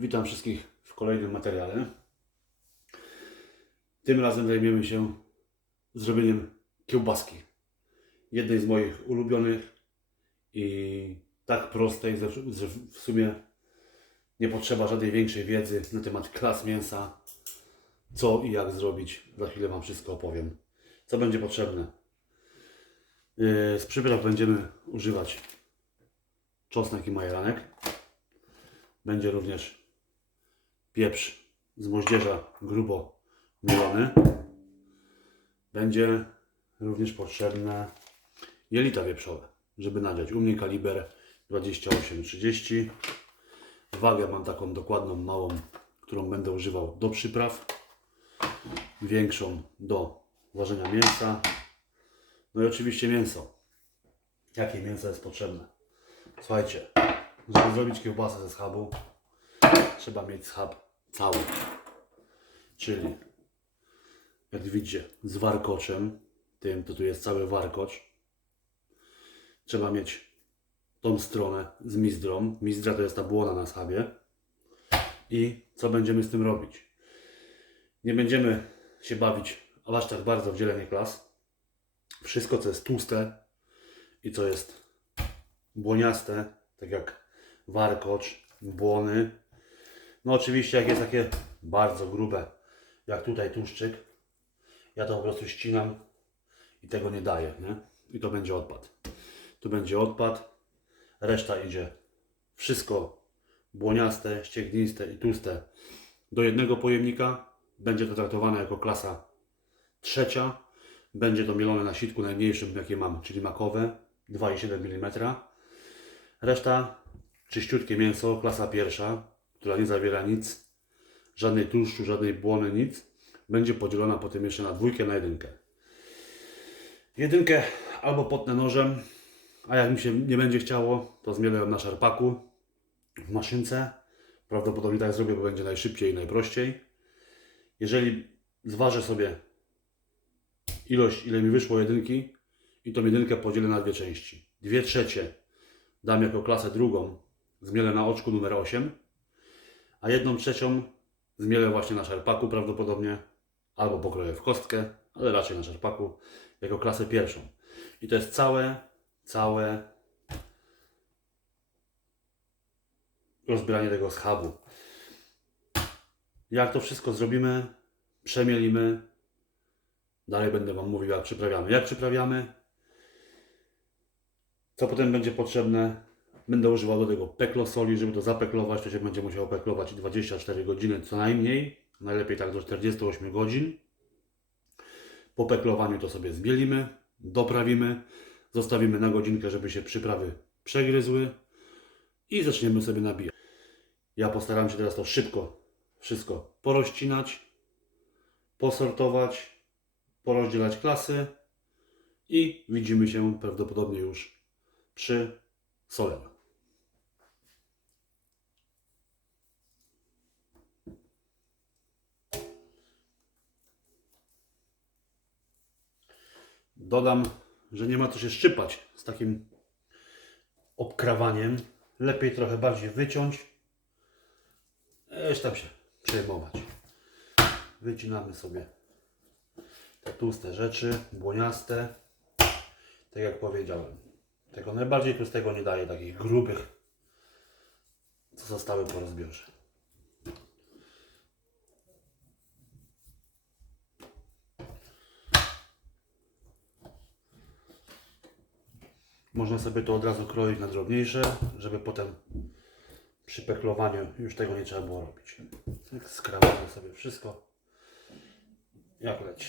Witam wszystkich w kolejnym materiale. Tym razem zajmiemy się zrobieniem kiełbaski. Jednej z moich ulubionych i tak prostej, że w sumie nie potrzeba żadnej większej wiedzy na temat klas mięsa, co i jak zrobić. Za chwilę Wam wszystko opowiem. Co będzie potrzebne? Yy, Z przypraw będziemy używać czosnek i majeranek. Będzie również pieprz z moździerza grubo mielony. Będzie również potrzebne jelita wieprzowe, żeby nadziać. U mnie kaliber 28-30. Wagę mam taką dokładną, małą, którą będę używał do przypraw. Większą do ważenia mięsa. No i oczywiście mięso. Jakie mięso jest potrzebne? Słuchajcie, żeby zrobić kiełbasę ze schabu, trzeba mieć schab cały. Czyli, jak widzicie, z warkoczem, tym to tu jest cały warkocz. Trzeba mieć tą stronę z mizdrą. Mizdra to jest ta błona na schabie. I co będziemy z tym robić? Nie będziemy się bawić aż tak bardzo w dzielenie klas. Wszystko, co jest tłuste i co jest błoniaste, tak jak warkocz, błony. No oczywiście jak jest takie bardzo grube, jak tutaj tłuszczyk, ja to po prostu ścinam i tego nie daję, nie? I to będzie odpad. Tu będzie odpad, reszta idzie wszystko błoniaste, ściegniste i tłuste do jednego pojemnika. Będzie to traktowane jako klasa trzecia. Będzie to mielone na sitku najmniejszym, jakie mam, czyli makowe, 2,7 mm. Reszta czyściutkie mięso, klasa pierwsza, która nie zawiera nic, żadnej tłuszczu, żadnej błony, nic. Będzie podzielona potem jeszcze na dwójkę, na jedynkę. Jedynkę albo potnę nożem, a jak mi się nie będzie chciało, to zmielę ją na szarpaku w maszynce. Prawdopodobnie tak zrobię, bo będzie najszybciej i najprościej. Jeżeli zważę sobie ilość, ile mi wyszło jedynki i tą jedynkę podzielę na dwie części. Dwie trzecie dam jako klasę drugą, zmielę na oczku numer 8, a jedną trzecią zmielę właśnie na szarpaku prawdopodobnie, albo pokroję w kostkę, ale raczej na szarpaku, jako klasę pierwszą. I to jest całe, całe rozbieranie tego schabu. Jak to wszystko zrobimy, przemielimy, dalej będę Wam mówił jak przyprawiamy. Jak przyprawiamy, co potem będzie potrzebne, będę używał do tego peklo soli, żeby to zapeklować, to się będzie musiało peklować 24 godziny co najmniej, najlepiej tak do 48 godzin. Po peklowaniu to sobie zbielimy, doprawimy, zostawimy na godzinkę, żeby się przyprawy przegryzły i zaczniemy sobie nabijać. Ja postaram się teraz to szybko wszystko porozcinać, posortować, porozdzielać klasy i widzimy się prawdopodobnie już przy soleniu. Dodam, że nie ma co się szczypać z takim obkrawaniem. Lepiej trochę bardziej wyciąć, jeszcze tam się przejmować. Wycinamy sobie te tłuste rzeczy, błoniaste. Tak jak powiedziałem. Tego najbardziej tłustego nie daje, takich grubych, co zostały po rozbiorze. Można sobie to od razu kroić na drobniejsze, żeby potem przy peklowaniu już tego nie trzeba było robić. Tak skrawamy sobie wszystko jak leci.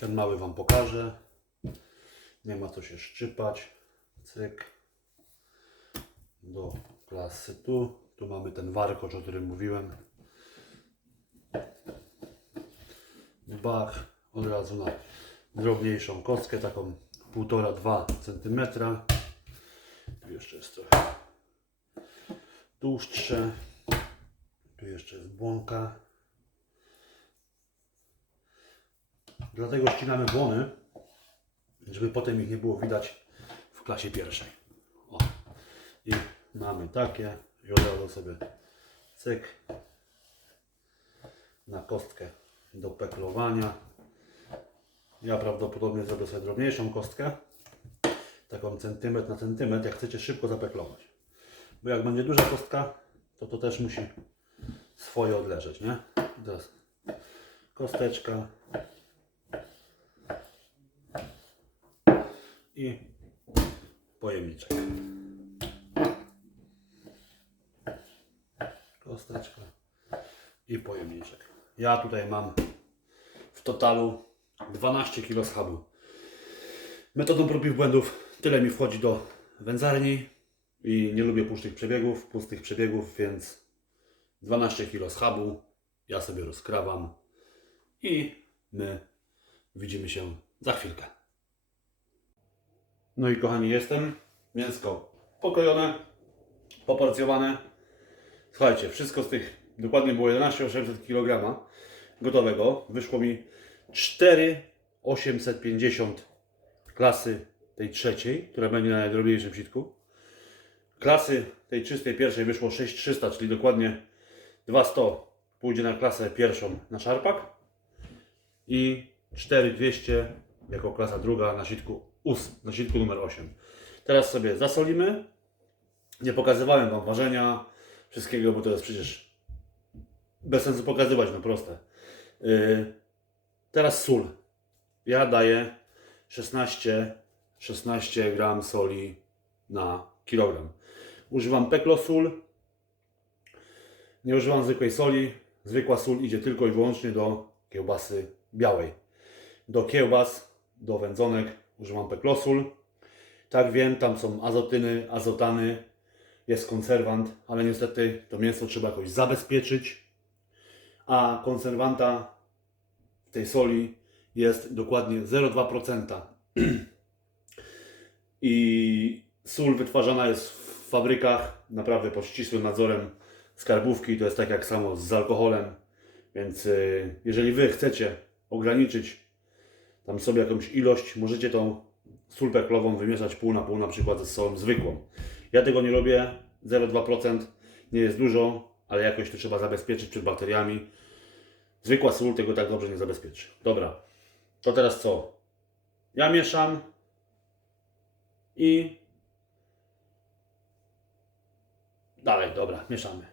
Ten mały Wam pokażę. Nie ma co się szczypać. Cyk. Do klasy tu. Tu mamy ten warkocz, o którym mówiłem. Bach. Od razu na drobniejszą kostkę, taką 1,5-2 cm. Tu jeszcze jest trochę tłuszcze. Tu jeszcze jest błonka. Dlatego ścinamy błony, żeby potem ich nie było widać w klasie pierwszej. O. I Mamy takie i od razu sobie cyk na kostkę do peklowania. Ja prawdopodobnie zrobię sobie drobniejszą kostkę, taką centymetr na centymetr, jak chcecie szybko zapeklować. Bo jak będzie duża kostka, to to też musi swoje odleżeć, nie? Teraz kosteczka i pojemniczek. Kosteczka i pojemniczek. Ja tutaj mam w totalu 12 kg schabu. Metodą prób i błędów tyle mi wchodzi do wędzarni i nie lubię pustych przebiegów, pustych przebiegów, więc 12 kg schabu ja sobie rozkrawam i my widzimy się za chwilkę. No i kochani, jestem. Mięsko pokrojone, poporcjowane. Słuchajcie, wszystko z tych, dokładnie było 11,800 kg gotowego. Wyszło mi 4,850 klasy tej trzeciej, która będzie na najdrobniejszym sitku. Klasy tej czystej pierwszej wyszło 6300, czyli dokładnie 200 pójdzie na klasę pierwszą na szarpak i 4200 jako klasa druga na sitku US, na sitku numer 8. Teraz sobie zasolimy. Nie pokazywałem Wam ważenia wszystkiego, bo to jest przecież bez sensu pokazywać, no proste. Yy, teraz sól. Ja daję 16, 16 gram soli na kilogram. Używam peklosól. Nie używam zwykłej soli. Zwykła sól idzie tylko i wyłącznie do kiełbasy białej. Do kiełbas, do wędzonek używam peklosól. Tak wiem, tam są azotyny, azotany, jest konserwant, ale niestety to mięso trzeba jakoś zabezpieczyć. A konserwanta tej soli jest dokładnie 0,2%. I sól wytwarzana jest w fabrykach naprawdę pod ścisłym nadzorem skarbówki. To jest tak jak samo z alkoholem. Więc y, jeżeli Wy chcecie ograniczyć tam sobie jakąś ilość, możecie tą sól peklową wymieszać pół na pół na przykład ze solą zwykłą. Ja tego nie robię, 0,2% nie jest dużo, ale jakoś to trzeba zabezpieczyć przed bakteriami. Zwykła sól tego tak dobrze nie zabezpieczy. Dobra, to teraz co? Ja mieszam i dalej, dobra, mieszamy.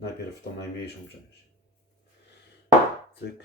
Najpierw tą najmniejszą część. Cyk.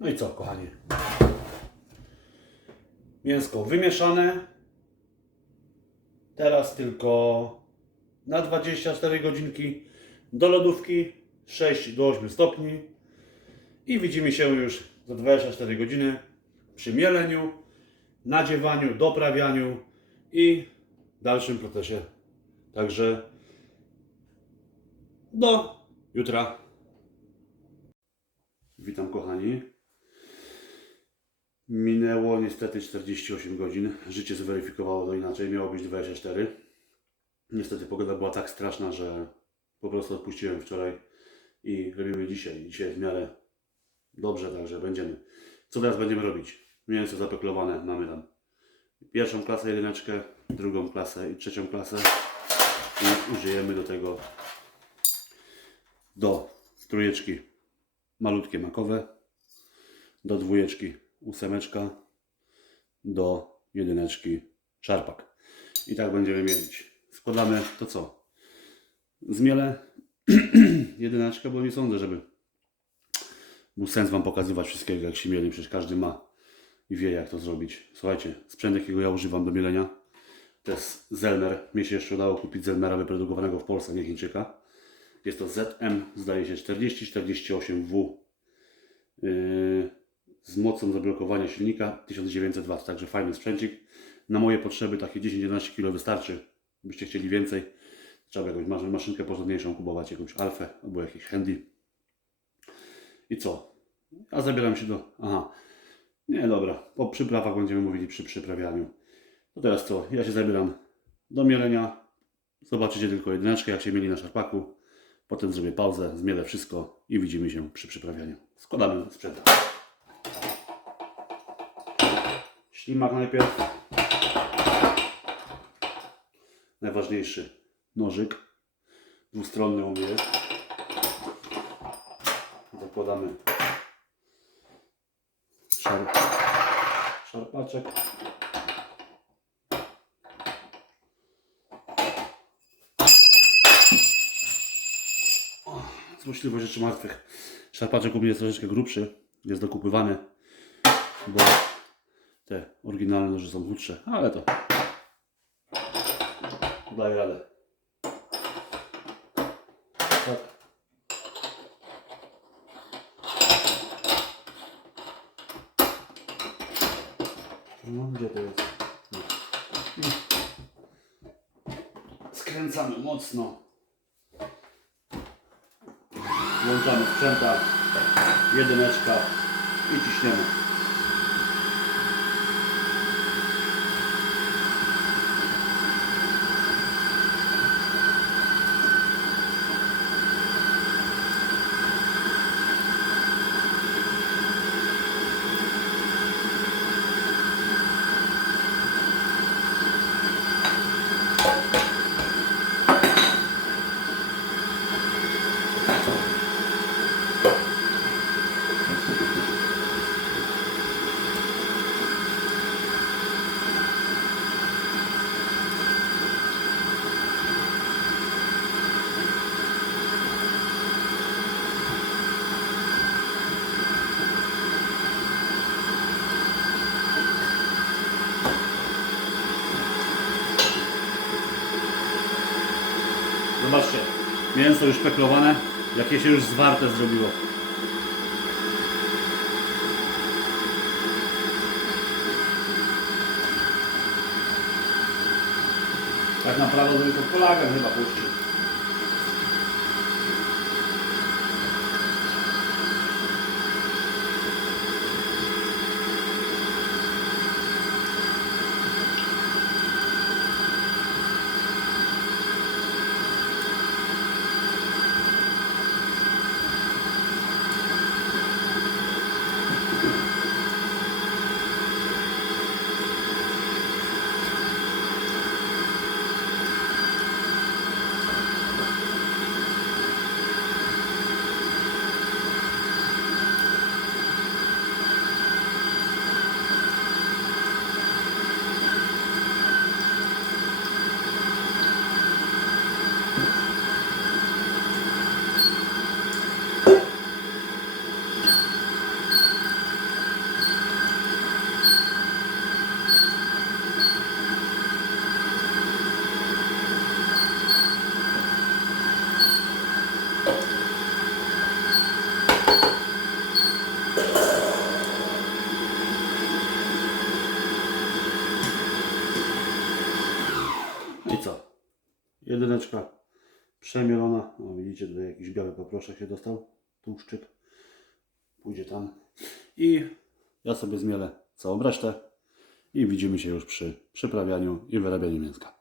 No i co, kochani? Mięsko wymieszane. Teraz tylko na 24 godzinki do lodówki 6 do 8 stopni i widzimy się już za 24 godziny przy mieleniu, nadziewaniu, doprawianiu i dalszym procesie. Także do jutra. Witam kochani. Minęło niestety 48 godzin. Życie zweryfikowało to inaczej. Miało być 24. Niestety pogoda była tak straszna, że po prostu odpuściłem wczoraj i robimy dzisiaj. Dzisiaj w miarę dobrze, także będziemy. Co teraz będziemy robić? Mięso zapeklowane mamy tam pierwszą klasę jedyneczkę, drugą klasę i trzecią klasę i użyjemy do tego do trójeczki malutkie makowe, do dwójeczki ósemeczka, do jedyneczki szarpak. I tak będziemy mieć. Składamy to co? Zmielę jedyneczkę, bo nie sądzę, żeby był sens Wam pokazywać wszystkiego, jak się mieli, przecież każdy ma i wie, jak to zrobić. Słuchajcie, sprzęt, jakiego ja używam do mielenia, to jest Zelmer. Mnie się jeszcze udało kupić Zelmera wyprodukowanego w Polsce, nie Chińczyka. Jest to ZM, zdaje się 4048W yy, z mocą zablokowania silnika 1900 W, także fajny sprzęcik. Na moje potrzeby takie 10-11 kg wystarczy. Byście chcieli więcej, trzeba jakąś masz- maszynkę porządniejszą kupować, jakąś alfę albo jakiś handy. I co? A zabieram się do... Aha. Nie, dobra. O przyprawach będziemy mówili przy przyprawianiu. To teraz co? Ja się zabieram do mielenia. Zobaczycie tylko jedyneczkę, jak się mieli na szarpaku. Potem zrobię pauzę, zmielę wszystko i widzimy się przy przyprawianiu. Składamy sprzęt. Ślimak najpierw. Najważniejszy nożyk. Dwustronny u mnie. Zakładamy szar... szarpaczek. Złośliwość rzeczy martwych. Szarpaczek u mnie jest troszeczkę grubszy. Jest dokupywany, bo te oryginalne noże są chudsze, ale to daje radę. Tak. No, gdzie to jest? Skręcamy mocno. Włączamy sprzęta, jedyneczka i ciśniemy. Zobaczcie, mięso już peklowane, jakie się już zwarte zrobiło. Tak naprawdę to tylko kolagen chyba puścił. Jedyneczka przemielona. O, widzicie, tutaj jakiś biały poproszek się dostał, tłuszczyk. Pójdzie tam. I ja sobie zmielę całą resztę i widzimy się już przy przyprawianiu i wyrabianiu mięska.